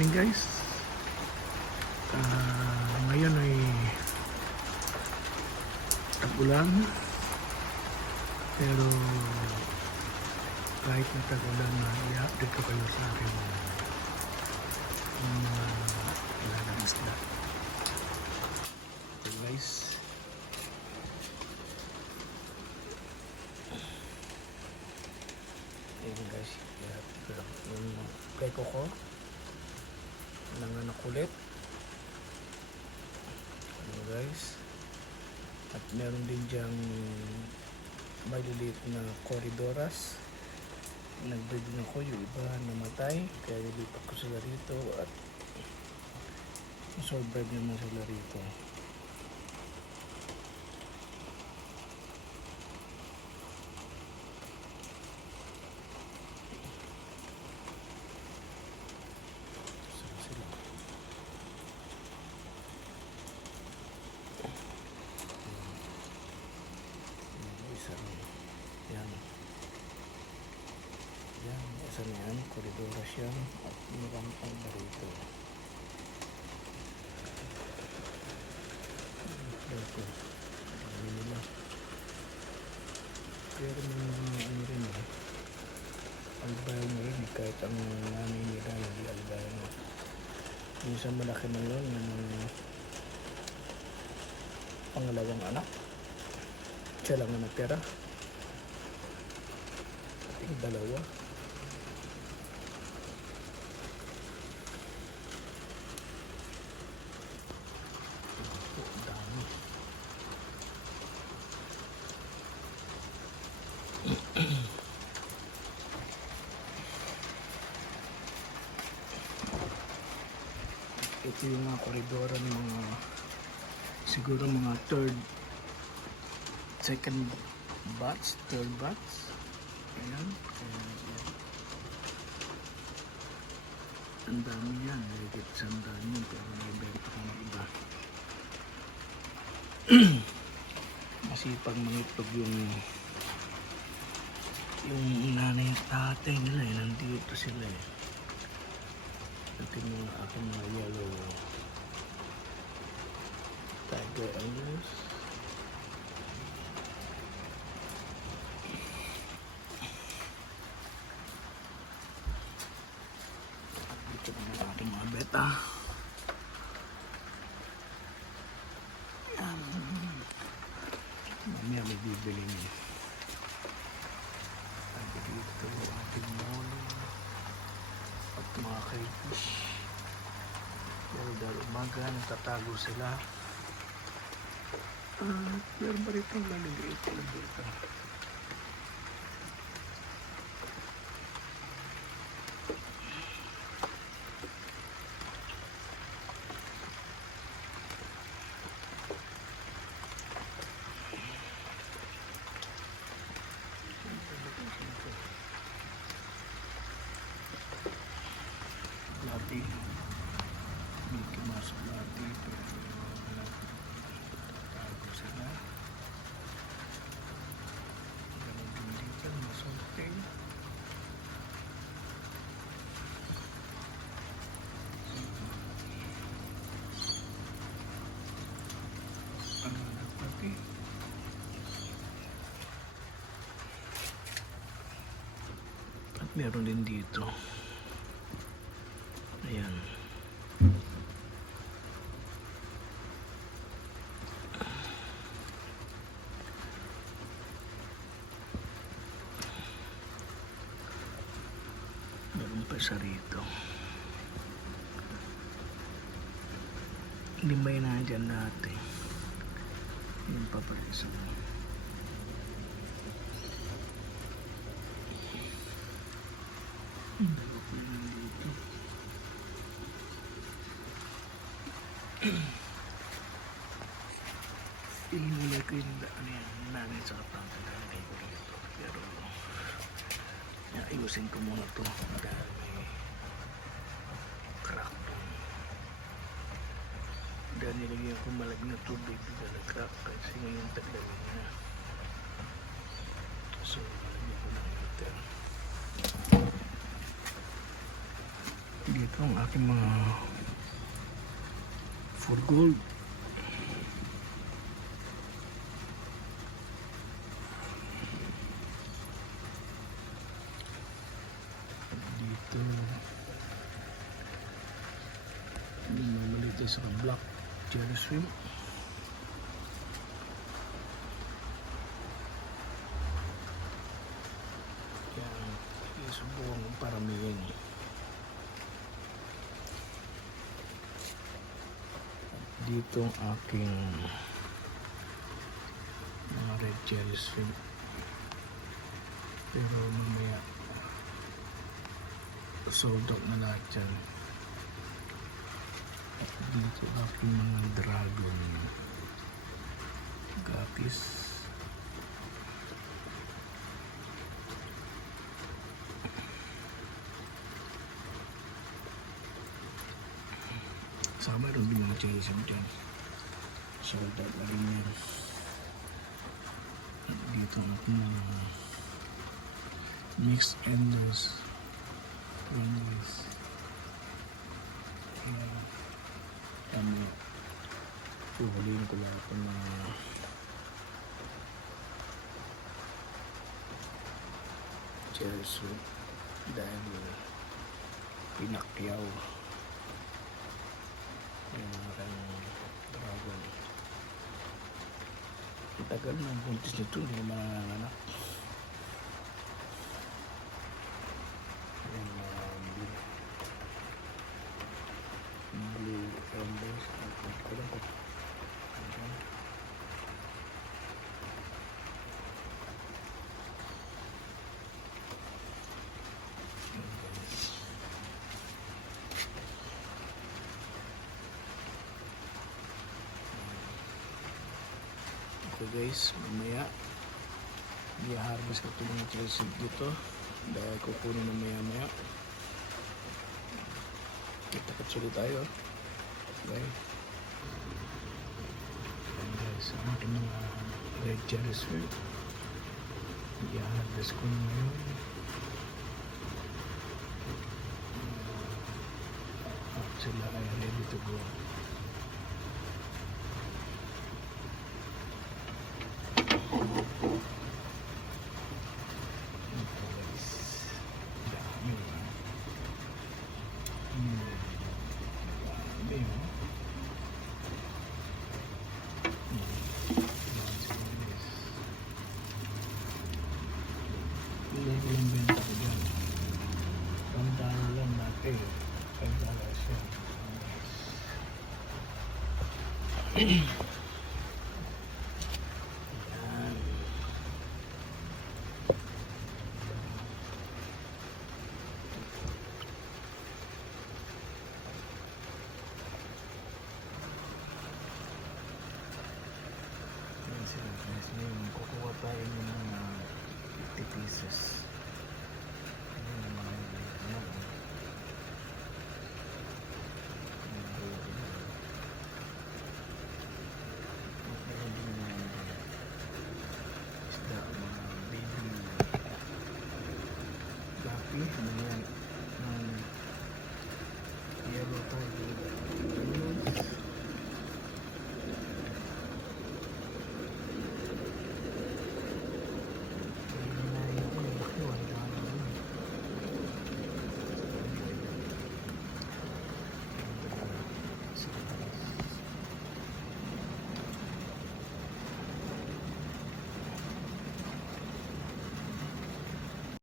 morning guys. Ngayon ay tag-ulan, pero kahit na tag-ulan na i-update ko kayo sa akin mga ilalang isda. Okay guys, ayun guys, yung preko ko nanganak ulit. Ano guys, at meron din dyang maliliit na Corydoras. Nag-breed na ko, yung iba namatay, kaya nilipat ko sila rito at survive naman sila rito. Isa na yan, Corydoras yan, at nirampang na rito. Ito, dami nila. Pero may mga ano rin albayan mo rin, kahit ang nanay nila hindi albayan mo. Minsan malaki na yun, yung pangalawang anak. Siya lang na natira. Ating dalawa. Ito yung mga koridoro ng mga siguro mga second batch, third batch. Ayan. Ang dami yan, higit sandaan yun, pero may benta ka ng iba. Masipag mangitlog yung nanay at tatay nila nandito sila Ito yung mga aking mga yellow tiger anglers. Dito naman ang aking mga beta. Mamaya may bibili niya. Dito yung ating molo at mga crayfish. Pero dahil umaga natatago sila. Meron pa rito ang laliliit sila dito. Lati, Mickey Mouse lati, pero tago sila. Ganun din dito, masulting. Lati. At meron din dito. Ayan. Meron pa isa rito. Lima yun na dyan dati. Yung paparisa mo. Ihinulay ko yung nanay sa kapatid dahil ko rito, pero ayusin ko muna ito dahil may crack doon. Dahil nilagyan ko malag na tubig dahil crack kasi ngayon taglalin na, so nilagyan ko ng meter. Dito ang aking mga for gold. Dito maliit sa black cherry swim. Yan, isubukan kong paramihin. Dito ang aking mga red cherry swim. Pero mamaya sold out na lahat yan. Dito ang aking mga dragon gapis. Sama rin din mga cherry swim dyan. Sold out na rin yan. At dito ang aking mga mixed enders. Wings. Kami uhulihin ko lahat ng mga cherry swim dahil pinakyaw yung mga kanyang dragon. Ang tagal ng buntis nito, hindi naman nanganak. Blue embers at magkulong. Okay guys, mamaya i-harvest ko ito mga cherry dito dahil kukunin na maya kita-kits ulit tayo. Okay guys, ang ating mga red cherry swim i-harvest ko na ngayon. At sila ay ready to go. Hindi ko yung benta ko dyan. $1 lang natin. $5 yan. Ayan. Ayan sila guys. Ngayon, kukuha tayo ng mga 50 pieces. Ayan ang mga isda, mga baby gapi, mga yellow turtle.